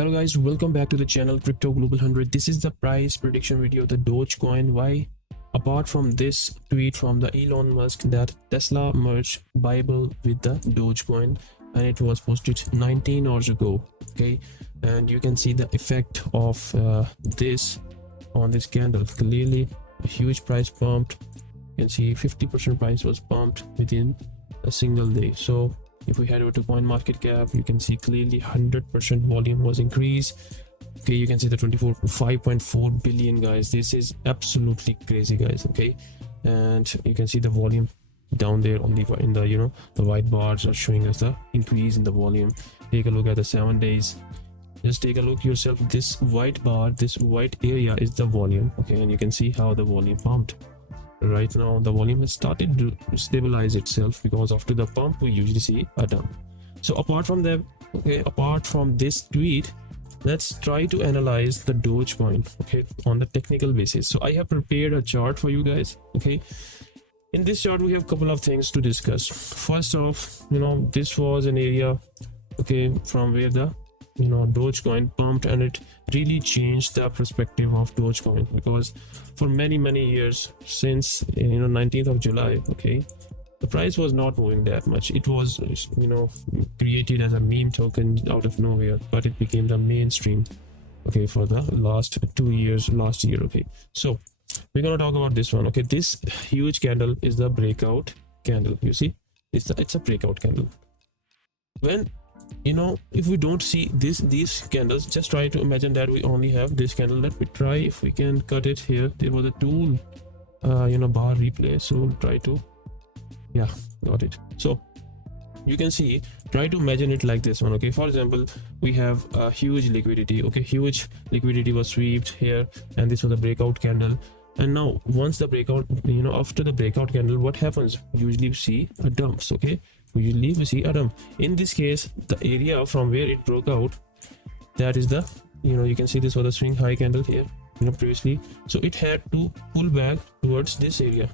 Hello guys, welcome back to the channel Crypto Global 100. This is the price prediction video of the Dogecoin. Why, apart from this tweet from the Elon Musk that Tesla merged Bible with the Dogecoin, and it was posted 19 hours ago. Okay, and you can see the effect of this on this candle. Clearly a huge price pumped. You can see 50% price was pumped within a single day. So if we head over to coin market cap, you can see clearly 100% volume was increased. Okay, you can see the 5.4 billion, guys. This is absolutely crazy, guys. Okay, and you can see the volume down there on the in the the white bars are showing us the increase in the volume. Take a look at the 7 days. Just take a look yourself. This white bar, this white area is the volume. Okay, and you can see how the volume pumped. Right now the volume has started to stabilize itself, because after the pump we usually see a dump. So apart from that, okay, apart from this tweet, let's try to analyze the Dogecoin, okay, on the technical basis. So I have prepared a chart for you guys. Okay, in this chart we have a couple of things to discuss. First off, this was an area, okay, from where the Dogecoin pumped, and it really changed the perspective of Dogecoin, because for many years, since 19th of July, okay, the price was not moving that much. It was created as a meme token out of nowhere, but it became the mainstream, okay, for the last 2 years, last year. Okay, so we're gonna talk about this one. Okay, this huge candle is the breakout candle. You see, it's a breakout candle. When if we don't see these candles, just try to imagine that we only have this candle. Let me try if we can cut it here. There was a tool bar replay, so try to, yeah, got it. So you can see, try to imagine it like this one. Okay, for example, we have a huge liquidity. Okay, huge liquidity was swept here, and this was a breakout candle. And now once the breakout, after the breakout candle, what happens? Usually we see a dumps. Okay, usually we see a dump. In this case, the area from where it broke out, that is the, you can see this was a swing high candle here, previously. So it had to pull back towards this area.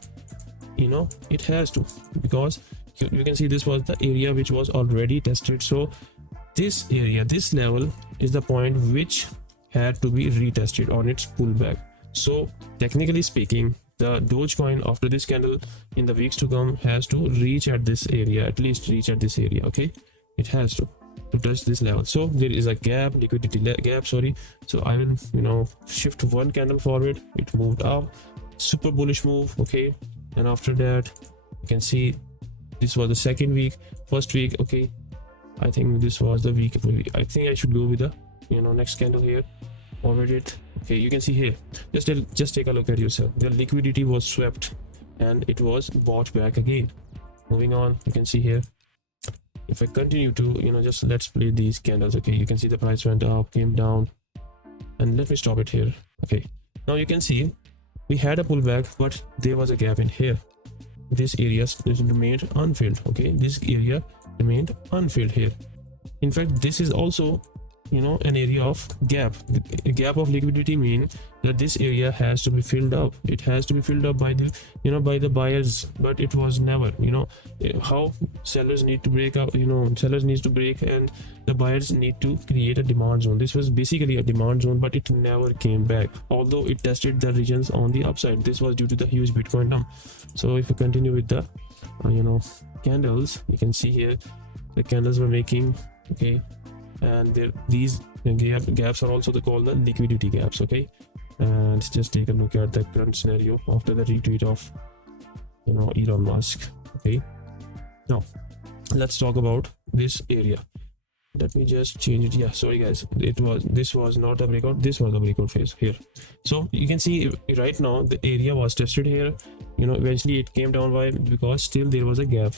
It has to, because you can see this was the area which was already tested. So this area, this level is the point which had to be retested on its pullback. So technically speaking, the Dogecoin after this candle in the weeks to come has to reach at this area, at least reach at this area. Okay, it has to touch this level. So there is a gap, liquidity gap, sorry. So I will shift one candle forward. It moved up, super bullish move. Okay, and after that you can see this was the second week, first week. Okay, I think this was the week. I think I should go with the next candle here, forward it. Okay, you can see here, just take a look at yourself. The liquidity was swept and it was bought back again. Moving on, you can see here, if I continue to just let's play these candles. Okay, you can see the price went up, came down, and let me stop it here. Okay, now you can see we had a pullback, but there was a gap in here. This area remained unfilled. Okay, this area remained unfilled here. In fact, this is also an area of gap. A gap of liquidity mean that this area has to be filled up. It has to be filled up by the by the buyers, but it was never. How sellers need to break up, sellers needs to break, and the buyers need to create a demand zone. This was basically a demand zone, but it never came back, although it tested the regions on the upside. This was due to the huge Bitcoin dump. So if we continue with the candles, you can see here the candles were making, okay, and these gaps are also called the liquidity gaps. Okay, and just take a look at the current scenario after the retweet of Elon Musk. Okay, now let's talk about this area. Let me just change it. Yeah, sorry guys, this was not a breakout, this was a breakout phase here. So you can see right now the area was tested here. Eventually it came down. Why? Because still there was a gap,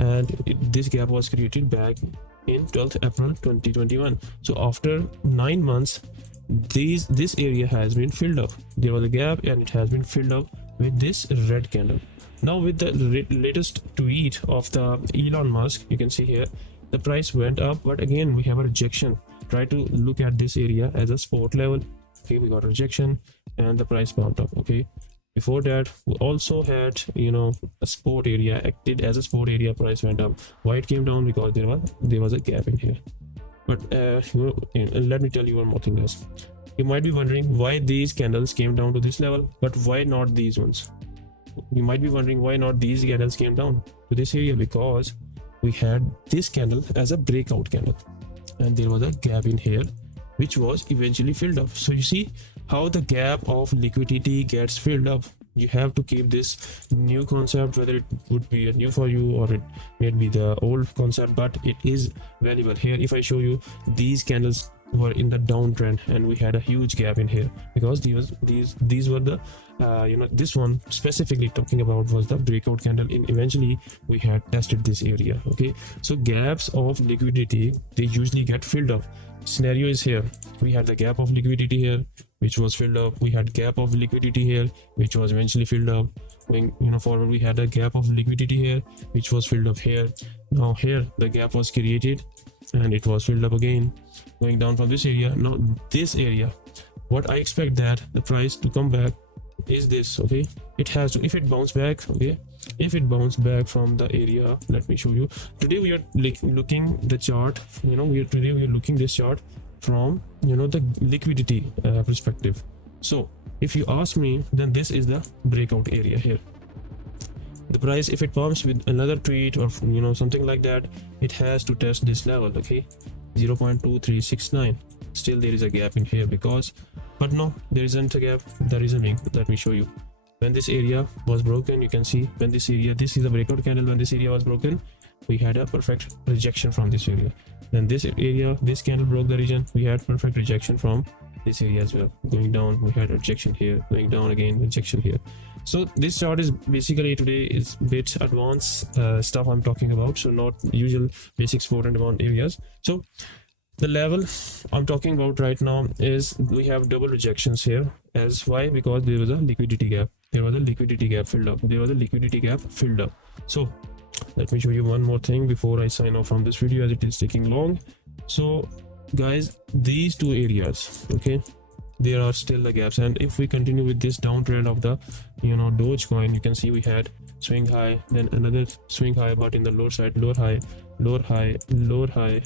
and this gap was created back in 12th April 2021. So after 9 months, this area has been filled up. There was a gap and it has been filled up with this red candle. Now with the latest tweet of the Elon Musk, you can see here the price went up, but again we have a rejection. Try to look at this area as a support level. Okay, we got a rejection and the price bumped up. Okay, before that we also had a support area, acted as a support area, price went up. Why it came down? Because there was a gap in here. But let me tell you one more thing, guys. You might be wondering why these candles came down to this level, but why not these ones? You might be wondering why not these candles came down to this area, because we had this candle as a breakout candle, and there was a gap in here which was eventually filled up. So you see how the gap of liquidity gets filled up. You have to keep this new concept, whether it would be new for you or it may be the old concept, but it is valuable. Here, if I show you, these candles were in the downtrend and we had a huge gap in here, because these were the this one specifically talking about was the breakout candle, and eventually we had tested this area. Okay, so gaps of liquidity, they usually get filled up. Scenario is here, we had the gap of liquidity here which was filled up, we had gap of liquidity here which was eventually filled up. Going forward, we had a gap of liquidity here which was filled up here. Now here the gap was created and it was filled up again. Going down from this area, now this area, what I expect that the price to come back is this. Okay, it has to, if it bounce back, okay, if it bounce back from the area, let me show you. Today we are looking the chart, today we are looking this chart from the liquidity perspective. So if you ask me, then this is the breakout area here. The price, if it pumps with another tweet or something like that, it has to test this level. Okay, 0.2369. Still there is a gap in here, because, but no, there isn't a gap. The reasoning, let me show you. When this area was broken, you can see when this area, this is a breakout candle, when this area was broken, we had a perfect rejection from this area. Then this area, this candle broke the region, we had perfect rejection from this area as well. Going down, we had rejection here, going down again, rejection here. So this chart is basically, today is bit advanced stuff I'm talking about, so not usual basic support and demand areas. So the level I'm talking about right now is we have double rejections here. As why? Because there was a liquidity gap. There was a liquidity gap filled up. There was a liquidity gap filled up. So let me show you one more thing before I sign off from this video, as it is taking long. So guys, these two areas, okay, there are still the gaps, and if we continue with this downtrend of the Dogecoin, you can see we had swing high, then another swing high, but in the lower side, lower high, lower high, lower high,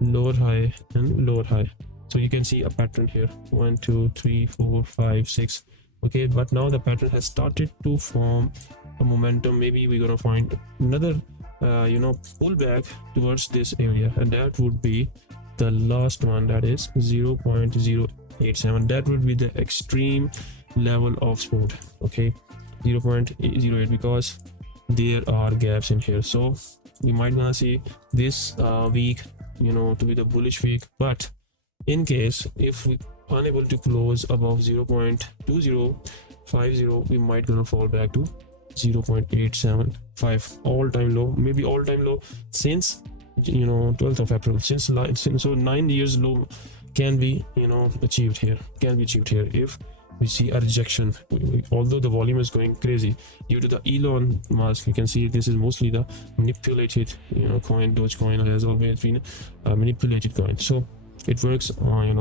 lower high, and lower high. So you can see a pattern here, 1 2 3 4 5 6. Okay, but now the pattern has started to form a momentum. Maybe we're gonna find another pullback towards this area, and that would be the last one, that is 0.087. that would be the extreme level of support. Okay, 0.08, because there are gaps in here. So we might gonna see this week to be the bullish week, but in case if we unable to close above 0.2050, we might gonna fall back to 0.875, all-time low, maybe all-time low since 12th of April, since so 9 years low can be achieved here, if we see a rejection. Although the volume is going crazy due to the Elon Musk, you can see this is mostly the manipulated coin. Dogecoin has always been a manipulated coin, so it works on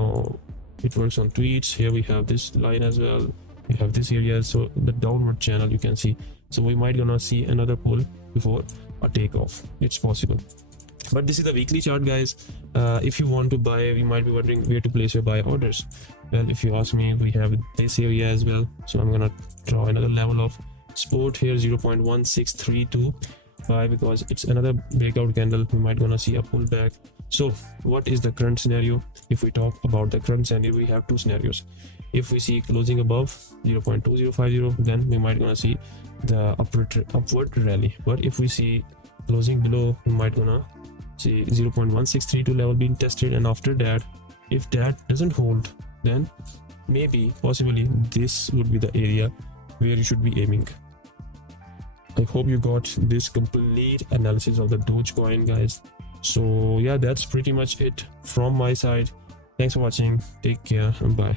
it works on tweets. Here we have this line as well, we have this area, so the downward channel you can see. So we might gonna see another pull before a takeoff. It's possible. But this is the weekly chart, guys. If you want to buy, you might be wondering where to place your buy orders. Well, if you ask me, we have this area as well. So I'm gonna draw another level of support here, 0.1632. Why? Because it's another breakout candle. We might gonna see a pullback. So what is the current scenario? If we talk about the current scenario, we have two scenarios. If we see closing above 0.2050, then we might gonna see the upward rally. But if we see closing below, we might gonna see 0.1632 level being tested, and after that, if that doesn't hold, then maybe possibly this would be the area where you should be aiming. I hope you got this complete analysis of the Dogecoin, guys. So yeah, that's pretty much it from my side. Thanks for watching. Take care and bye.